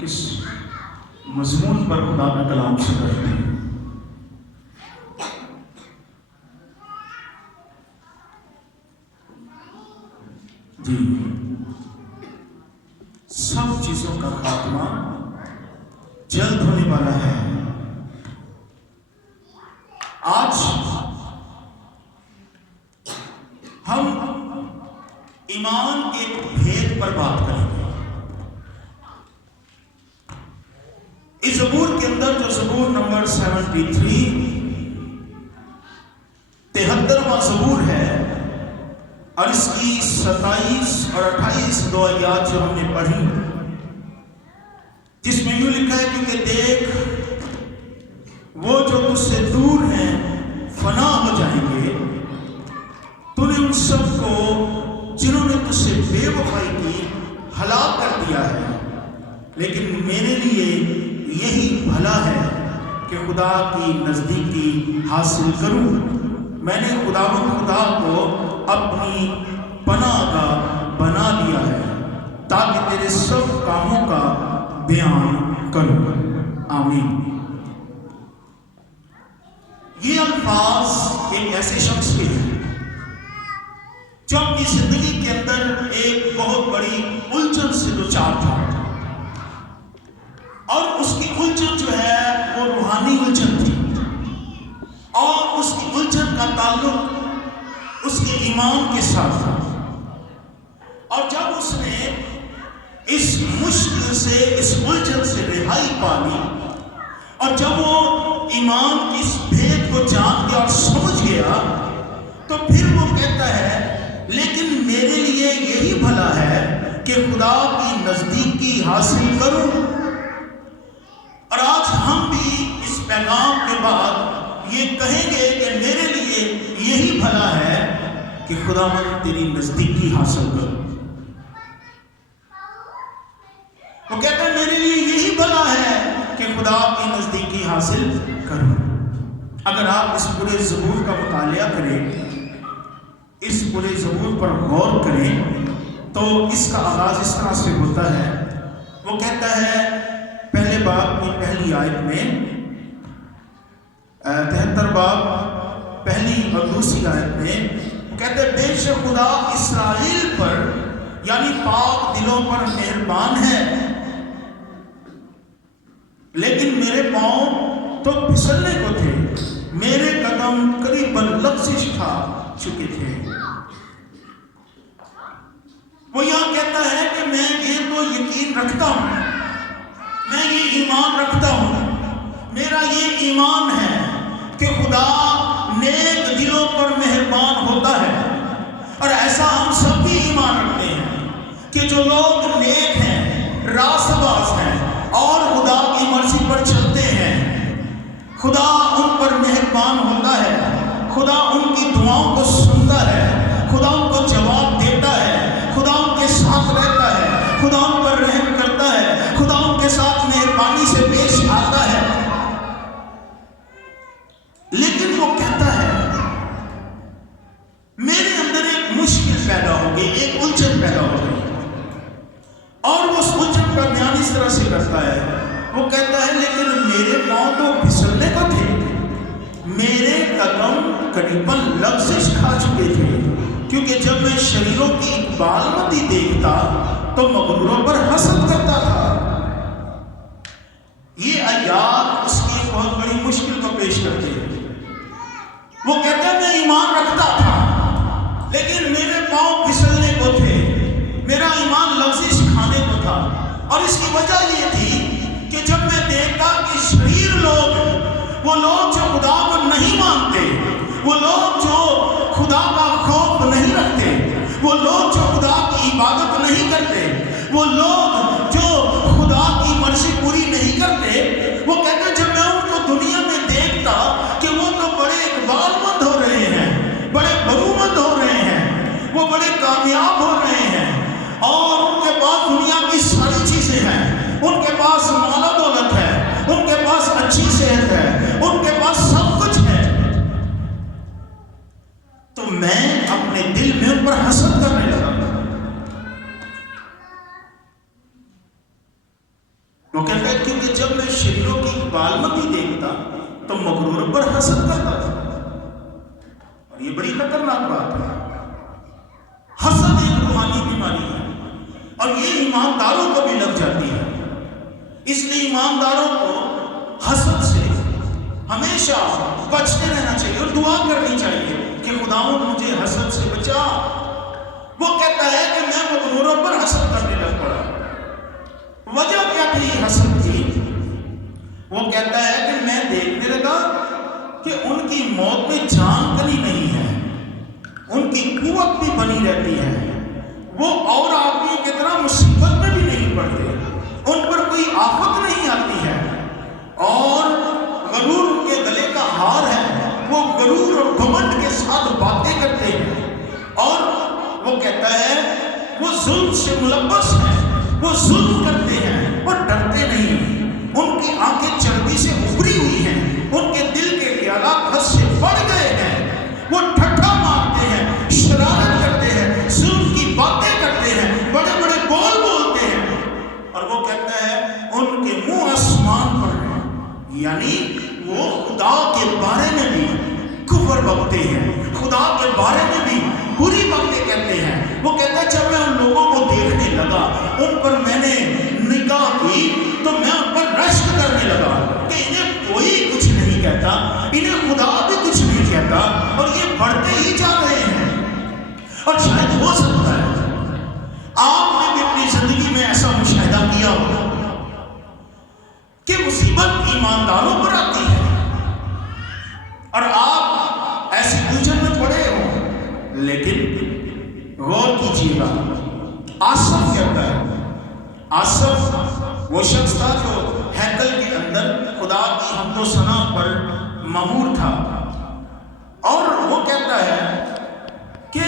کس مضمون پر خدا کا کلام سے کرتے ہیں۔ جی، سب چیزوں کا خاتمہ جلد ہونے والا ہے۔ آج ہم ایمان کے بھید پر بات کریں گے۔ اس زبور کے اندر جو زبور نمبر 73واں زبور ہے، اور اس کی 27 اور 28 دو آیات جو ہم نے پڑھی، جس میں یوں لکھا ہے کیونکہ دیکھ وہ جو تجھ سے دور ہیں فنا ہو جائیں گے، تو نے ان سب کو جنہوں نے تجھ سے بے وفائی کی ہلاک کر دیا ہے، لیکن میرے لیے یہی بھلا ہے کہ خدا کی نزدیکی حاصل کروں۔ میں نے خدا کو اپنی پناہ گاہ بنا لیا ہے تاکہ تیرے سب کاموں کا بیان کروں۔ آمین۔ یہ الفاظ ایک ایسے شخص کے ہیں جو اپنی زندگی کے اندر ایک بہت بڑی الجھن سے دوچار تھا، اور اس کی الجھن جو ہے وہ روحانی الجھن تھی، اور اس کی الجھن کا تعلق اس کے ایمان کے ساتھ تھا۔ اور جب اس نے اس مشکل سے، اس الجھن سے رہائی پالی، اور جب وہ ایمان کی اس بھید کو جان گیا اور سمجھ گیا، تو پھر وہ کہتا ہے لیکن میرے لیے یہی بھلا ہے کہ خدا کی نزدیکی حاصل کروں۔ اور آج ہم بھی اس پیغام کے بعد یہ کہیں گے کہ میرے لیے یہی بھلا ہے کہ خداوند تیری نزدیکی حاصل کروں۔ وہ کہتا ہے میرے لیے یہی بھلا ہے کہ خدا کی نزدیکی حاصل کروں۔ اگر آپ اس پورے زبور کا مطالعہ کریں، اس پورے زبور پر غور کریں، تو اس کا آغاز اس طرح سے ہوتا ہے۔ وہ کہتا ہے پہلے باب کی پہلی آیت میں، 73 باب پہلی اور دوسری آیت میں وہ کہتے ہیں بے شک خدا اسرائیل پر یعنی پاک دلوں پر مہربان ہے، لیکن میرے پاؤں تو پھسلنے کو تھے، میرے قدم قریباً لغزش کھا چکے تھے۔ وہ یہاں کہتا ہے کہ میں یہ تو یقین رکھتا ہوں، میں یہ ایمان رکھتا ہوں، میرا یہ ایمان ہے کہ خدا نیک دلوں پر مہربان ہوتا ہے۔ اور ایسا ہم سب بھی ایمان رکھتے ہیں کہ جو لوگ نیک ہیں، راست باز ہیں، اور خدا کی مرضی پر چلتے ہیں، خدا ان پر مہربان ہوتا ہے، خدا ان کی دعاؤں کو سنتا ہے، خدا ان کو جواب دیتا ہے، خدا ان کے ساتھ رہتا ہے، خدا ان پر رحم کرتا ہے، خدا ان کے ساتھ مہربانی سے پیش آتا ہے۔ لیکن وہ کہتا ہے میرے اندر ایک مشکل پیدا ہو گئی، ایک الجھن پیدا ہو گئی، اور وہ اس الجھن کا بیان اس طرح سے کرتا ہے۔ وہ کہتا ہے لیکن میرے پاؤں تو پھسلنے کو تھے، میرے قدم قریباً لغزش کھا چکے تھے، کیونکہ جب میں شریروں کی اقبال مندی دیکھتا تو مغروروں پر حسد کرتا تھا۔ یہ آیات اس کی ایک بہت بڑی مشکل کو پیش کرتے ہیں۔ وہ کہتا ہے میں ایمان رکھتا تھا، لیکن میرے پاؤں پھسلنے کو تھے، میرا ایمان لغزش کھانے کو تھا، اور اس کی وجہ یہ تھی کہ جب میں دیکھتا کہ شریر لوگ، وہ لوگ جو خدا کو نہیں مانتے، وہ لوگ جو خدا کا خوف نہیں رکھتے، وہ لوگ جو خدا کی عبادت نہیں کرتے، وہ لوگ جو خدا کی مرضی پوری نہیں کرتے، وہ کہتے ہیں جب میں ان کو دنیا میں دیکھتا کہ وہ تو بڑے اقبال مند ہو رہے ہیں، بڑے برومند ہو رہے ہیں، وہ بڑے کامیاب ہو رہے ہیں، اور ان کے پاس دنیا کی ساری چیزیں ہیں، ان کے پاس مال و دولت ہے، ان کے پاس اچھی صحت ہے، ان کے پاس سب کچھ ہے، تو میں اپنے دل میں ان پر حسد کرنے لگا۔ وہ کہتا ہے کیونکہ جب میں شریروں کی بالمتی دیکھتا تو مغرور پر حسد کرتا تھا. اور یہ بڑی خطرناک بات ہے. حسد ایک روحانی بیماری ہے اور یہ ایمانداروں کو بھی لگ جاتی ہے. اس لیے ایمانداروں کو حسد سے ہمیشہ بچتے رہنا چاہیے اور دعا کرنی چاہیے کہ خداوند مجھے حسد سے بچا. وہ کہتا ہے کہ میں مغروروں پر حسد کرنے لگ پڑا. وجہ کیا تھی حسد کی؟ وہ کہتا ہے کہ میں دیکھنے لگا کہ ان کی موت میں جان کلی نہیں ہے, ان کی قوت بھی بنی رہتی ہے, وہ اور آدمی کی طرح مصیبت میں بھی نہیں پڑتے, ان پر کوئی آفت نہیں آتی ہے, اور غرور ان کے گلے کا ہار ہے. وہ غرور اور گھمنڈ کے ساتھ باتیں کرتے ہیں, اور وہ کہتا ہے وہ ظلم سے ملبس ہیں, وہ ظلم کرتے ہیں اور ڈرتے نہیں. ان کی آنکھیں چربی سے ابری ہوئی ہیں, ان کے دل کے خیالات حد سے بڑھ گئے ہیں, وہ ٹھٹھا مارتے ہیں, شرارت کرتے ہیں, ظلم کی باتیں کرتے ہیں, بڑے بڑے بول بولتے ہیں. اور وہ کہتا ہے ان کے منہ آسمان پر ہیں, یعنی وہ خدا کے بارے میں بھی کفر بکتے ہیں, خدا کے بارے میں بھی بری باتیں کہتے ہیں. وہ کہتا ہے جب میں ان لوگوں کو دیکھنے لگا, ان پر میں نے نگاہ کی تو میں ان پر رشک کرنے لگا کہ انہیں کوئی کچھ نہیں کہتا, انہیں خدا بھی کچھ نہیں کہتا, اور یہ بڑھتے ہی جا رہے ہیں. اور شاید ہو سکتا ہے آپ نے بھی اپنی زندگی میں ایسا مشاہدہ کیا ہوگا کہ مصیبت ایمانداروں پر آتی ہے اور آپ ایسی الجھن میں پڑے ہو. لیکن غور کیجیے گا, آصف کہتا ہے, آصف وہ شخص تھا جو ہیکل کے اندر خدا کی حمد و ثنا پر مامور تھا, اور وہ کہتا ہے کہ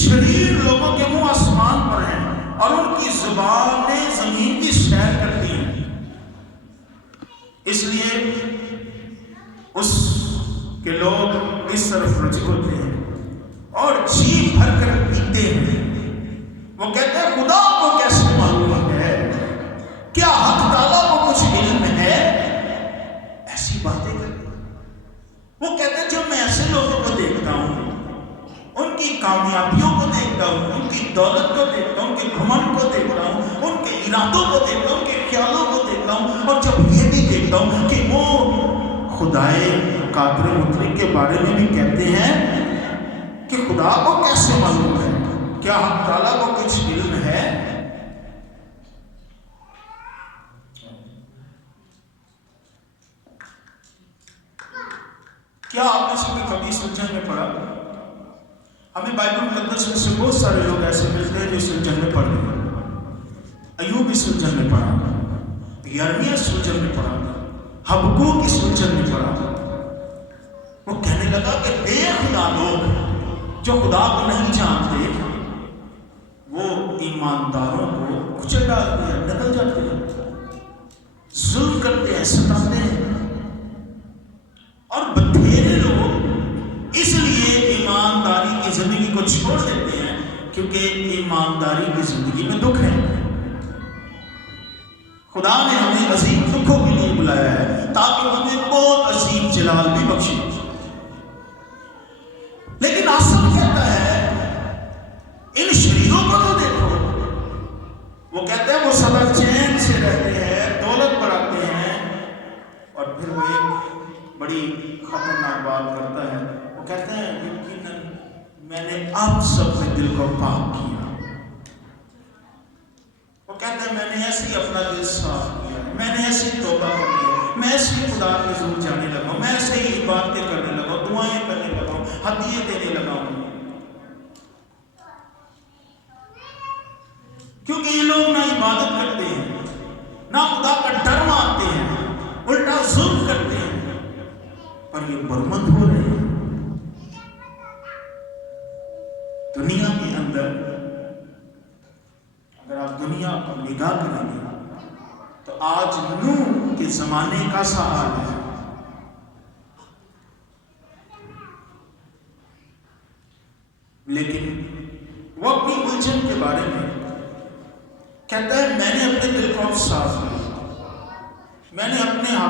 شریر لوگوں کے منہ آسمان پر ہیں اور ان کی زبانیں زمین کی سیر کرتی ہیں, اس لیے اس کے لوگ اس طرف رجوع ہوتے ہیں اور جی بھر کر پیتے ہیں. وہ کہتے ہیں خدا کو کیسے معلوم ہے, کیا حق تعالیٰ کو کچھ علم ہے, ایسی باتیں کرتے ہیں. وہ کہتے ہیں جب میں ایسے لوگوں کو دیکھتا ہوں, ان کی کامیابیوں کو دیکھتا ہوں, ان کی دولت کو دیکھتا ہوں, ان کے گھمنڈ کو دیکھتا ہوں, ان کے ارادوں کو دیکھتا ہوں, ان کے خیالوں کو دیکھتا ہوں, اور جب یہ بھی دیکھتا ہوں کہ وہ خدائے قادر مطلق کے بارے میں بھی کہتے ہیں کہ خدا کو کیسے معلوم ہے, کیا حق تعالیٰ کو کچھ علم ہے. کیا آپ نے سے کبھی سلجھن میں پڑھا؟ ہمیں بائبل مقدس میں سے بہت سارے لوگ ایسے ملتے ہیں جو سلجھن میں پڑھ گئے. ایوب اس سلجھن میں پڑھا, یرمیہ اس سلجھن میں پڑھا, حبقوق اس سلجھن میں پڑھا. وہ کہنے لگا کہ بے خدا لوگ جو خدا کو نہیں جانتے وہ ایمانداروں کو کچل ڈالتے ہیں, نکل جاتے ہیں, ظلم کرتے ہیں, ستاتے ہیں. اور بتھیرے لوگ اس لیے ایمانداری کی زندگی کو چھوڑ دیتے ہیں کیونکہ ایمانداری کی زندگی میں دکھ ہے. خدا نے ہمیں عظیم دکھوں کے لیے بلایا ہے تاکہ ہمیں بہت عظیم جلال بھی بخشے. لیکن آصف کہتا ہے ان شریروں کو تو دیکھو, وہ کہتے ہیں وہ سدا چین سے رہتے ہیں, دولت بڑھاتے ہیں, اور پھر وہ ایک بڑی خطرناک بات کرتا ہے. وہ کہتے ہیں یقیناً میں نے آپ سب میں دل کو پاک کیا. وہ کہتے ہیں میں نے ایسے ہی اپنا دل صاف کیا, میں نے ایسے ہی توبہ کر لیا, میں ایسے ہی خدا کے حضور جانے لگا, میں ایسے ہی عبادتیں کرنے لگا, دعائیں کرنے لگا, ہدیے دینے لگا ہوں. کیونکہ یہ لوگ نہ عبادت کرتے ہیں, نہ خدا کا ڈر مانتے ہیں, الٹا ظلم کرتے ہیں, پر یہ برمت ہو رہے ہیں. دنیا کے اندر اگر آپ دنیا پر نگاہ کریں گے تو آج نوح کے زمانے کا سا حال ہے. لیکن وہ اپنی الجھن کے بارے میں کہتا ہے میں نے اپنے دل کو صاف کیا,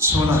16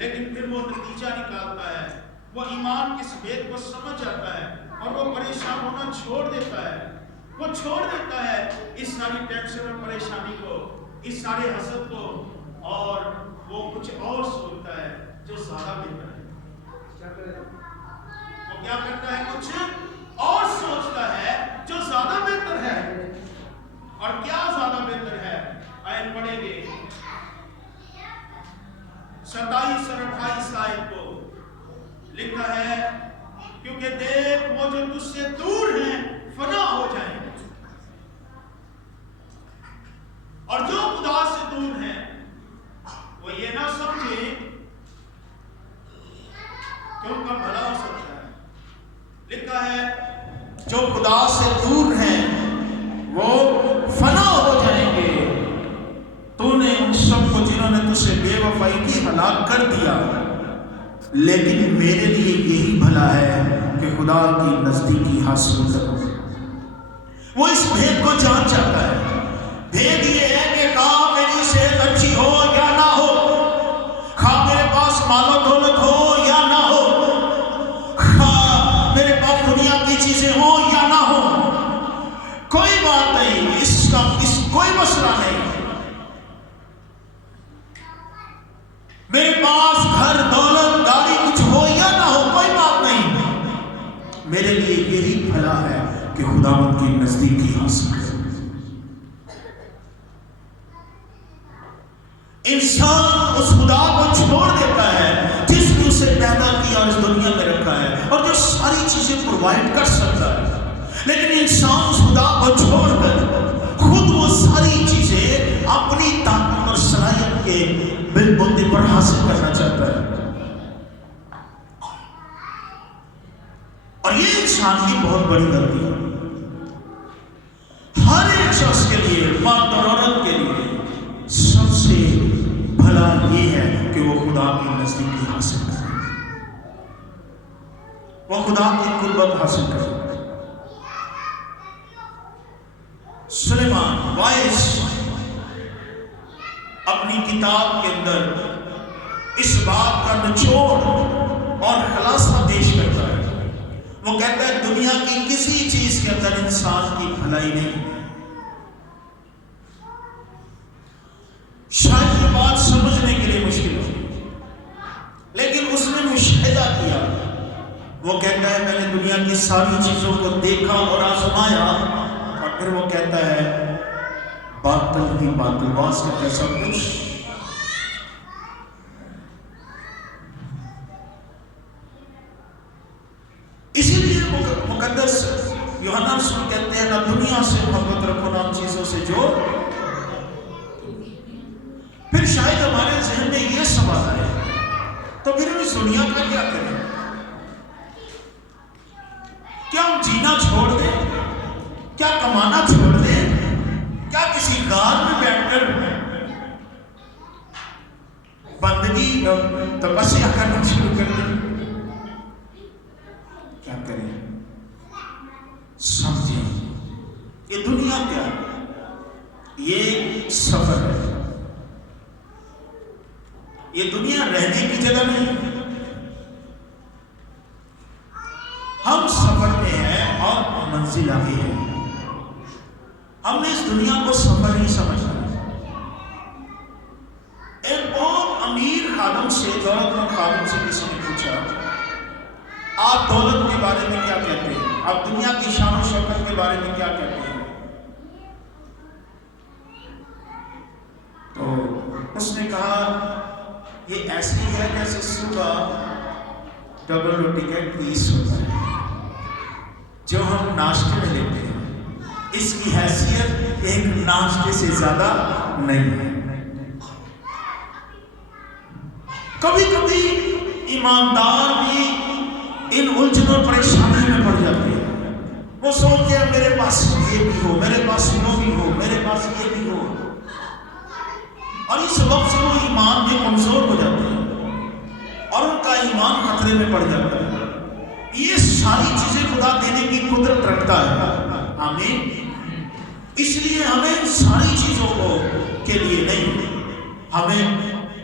لیکن پھر وہ نتیجہ نکالتا ہے، وہ ایمان کی بھید کو سمجھ جاتا ہے اور وہ پریشان ہونا چھوڑ دیتا ہے، وہ چھوڑ دیتا ہے اس ساری ٹینشن اور پریشانی کو، اس سارے حسد کو، اور وہ کچھ اور سوچتا ہے جو زیادہ بہتر ہے۔ وہ کیا کرتا ہے؟ کچھ اور سوچتا ہے جو زیادہ بہتر ہے۔ اور کیا زیادہ بہتر ہے؟ آیت پڑھیں گے 27 اور 28 آیت کو، لکھا ہے کیونکہ دیکھ وہ جو تجھ سے دور ہیں فنا ہو جائیں گے، اور جو خدا سے دور ہیں وہ یہ نہ سمجھے کہ ان کا بھلا ہو سکتا ہے۔ لکھا ہے جو خدا سے دور ہیں وہ فنا ہو جائیں گے۔ تو نے ان سب کو جنہوں نے تجھ سے بے وفائی کی ہلاک کر دیا، لیکن میرے لیے یہی بھلا ہے کہ خدا کی نزدیکی حاصل کرو۔ وہ اس بھید کو جان جاتا ہے۔ بھید یہ ہے کہ خواہ میری صحت اچھی ہو یا نہ ہو، خواہ میرے پاس مال و دولت ہو یا نہ ہو، خواہ میرے پاس دنیا کی چیزیں ہوں یا نہ ہو، کوئی بات نہیں، اس کوئی مسئلہ نہیں۔ میرے پاس گھر دولت گاڑی کچھ ہو یا نہ ہو، کوئی بات نہیں، میرے لیے یہی بھلا ہے کہ خداوند کی نزدیکی حاصل کرے۔ انسان اس خدا کو چھوڑ دیتا ہے جس نے اسے پیدا کیا اور اس دنیا میں رکھا ہے اور جو ساری چیزیں پرووائڈ کر سکتا ہے، لیکن انسان اس خدا کو چھوڑ کر خود وہ ساری چیزیں اپنی طاقت اور صلاحیت کے بلبوتے پر حاصل کرنا چاہتا ہے، اور یہ انسان کی بہت بڑی غلطی ہے۔ ہر ایک شخص کے لیے، مرد اور عورت کے لیے سب سے بھلا یہ ہے کہ وہ خدا کی نزدیکی حاصل کرے، وہ خدا کی قربت حاصل کرے۔ سلیمان وائس اپنی کتاب کے اندر اس بات کا نچوڑ اور خلاصہ پیش کرتا ہے۔ وہ کہتا ہے دنیا کی کسی چیز کے اندر انسان کی بھلائی نہیں۔ شاید یہ بات سمجھنے کے لیے مشکل ہو، لیکن اس نے مشاہدہ کیا۔ وہ کہتا ہے میں نے دنیا کی ساری چیزوں کو دیکھا اور آزمایا، اور پھر وہ کہتا ہے باطل ہی باطل، باس کا ایسا کچھ اسی لیے مقدس یوحنا رسول کہتے ہیں نہ دنیا سے محبت رکھو نہ ان چیزوں سے جو۔ پھر شاید ہمارے ذہن میں یہ سوال آئے تو پھر ہم اس دنیا کا کیا کریں؟ کیا ہم جینا چھوڑ دیں؟ کیا کمانا چھوڑ دیں؟ کیا کسی غار میں بیٹھ کر بندگی تپسیا کرنا شروع کر دیں؟ کیا کریں؟ سمجھیں یہ دنیا کیا ہے؟ یہ سفر ہے، یہ دنیا رہنے کی جگہ نہیں۔ ہم سفر میں ہیں اور منزل آگے ہے۔ ہم نے اس دنیا کو سفر نہیں سمجھا۔ ایک بہت امیر خادم سے، دولت مند خادم سے کسی نے پوچھا آپ دولت کے بارے میں کیا کہتے ہیں؟ آپ دنیا کی شان و شوکت کے بارے میں کیا کہتے ہیں؟ تو اس نے کہا یہ ایسی ہے جیسے صبح ڈبل روٹی کا 20 ہوتا ہے جو ہم ناشتے میں لیتے ہیں، اس کی حیثیت ایک ناشتے سے زیادہ نہیں ہے۔ کبھی کبھی ایماندار بھی ان الجھنوں اور پریشانیوں میں پڑ جاتے ہیں۔ وہ سوچتے ہیں میرے پاس یہ بھی ہو، میرے پاس وہ بھی ہو، میرے پاس یہ بھی ہو، اور اس وقت سے وہ ایمان میں کمزور ہو جاتے ہیں اور ان کا ایمان خطرے میں پڑ جاتا ہے۔ یہ ساری چیزیں خدا دینے کی قدرت رکھتا ہے، آمین۔ اس لیے ہمیں ساری چیزوں کو کے لیے نہیں، ہمیں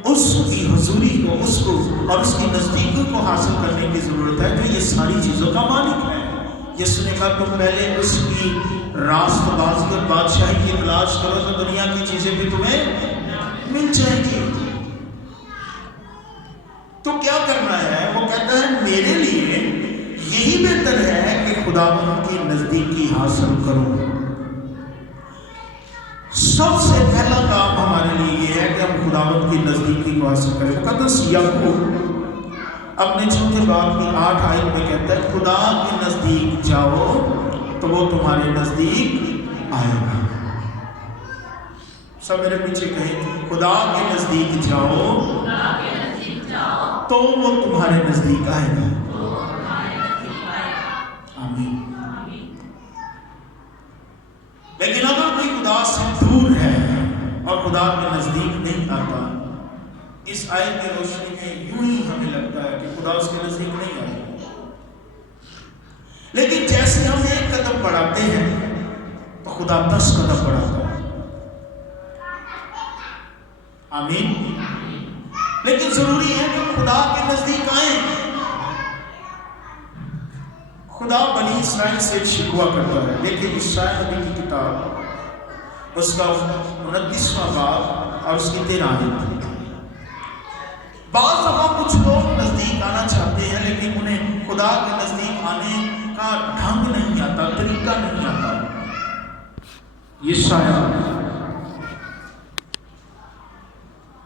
اس کی حضوری کو، اس کو اور اس کی نزدیکی کو حاصل کرنے کی ضرورت ہے جو یہ ساری چیزوں کا مالک ہے۔ یسوع نے کہا تم پہلے اس کی راست بازی اور بادشاہی کی تلاش کرو تو دنیا کی چیزیں بھی تمہیں مل جائیں گی۔ تو کیا کرنا ہے؟ وہ کہتا ہے میرے لیے یہی بہتر ہے کہ خداوند کی نزدیکی حاصل کروں۔ سب سے پہلا کام ہمارے لیے یہ ہے کہ ہم خداوند کی نزدیکی کو حاصل کریں۔ مقدس یعقوب اپنے چوتھے باب کی 8 آیت میں کہتا ہے خدا کے نزدیک جاؤ تو وہ تمہارے نزدیک آئے گا۔ سب میرے پیچھے کہیں، خدا کے نزدیک جاؤ تو وہ تمہارے نزدیک آئے گا۔ آمین۔ لیکن اگر کوئی خدا سے دور ہے اور خدا کے نزدیک نہیں آتا، اس آیت کی روشنی میں یوں ہی ہمیں لگتا ہے کہ خدا اس کے نزدیک نہیں آئے، لیکن جیسے ہم ایک قدم بڑھاتے ہیں تو خدا 10 قدم بڑھاتا ہے۔ آمین۔ لیکن ضروری ہے کہ خدا کے نزدیک آئیں۔ خدا بنی اسرائیل سے ایک شکوہ کرتا ہے، لیکن عیسائی نبی کی کتاب اس کا 29واں باب اور اس کی 13 آیت۔ بعض دفعہ کچھ لوگ نزدیک آنا چاہتے ہیں لیکن انہیں خدا کے نزدیک آنے کا ڈھنگ نہیں آتا، طریقہ نہیں آتا۔ یشعیاہ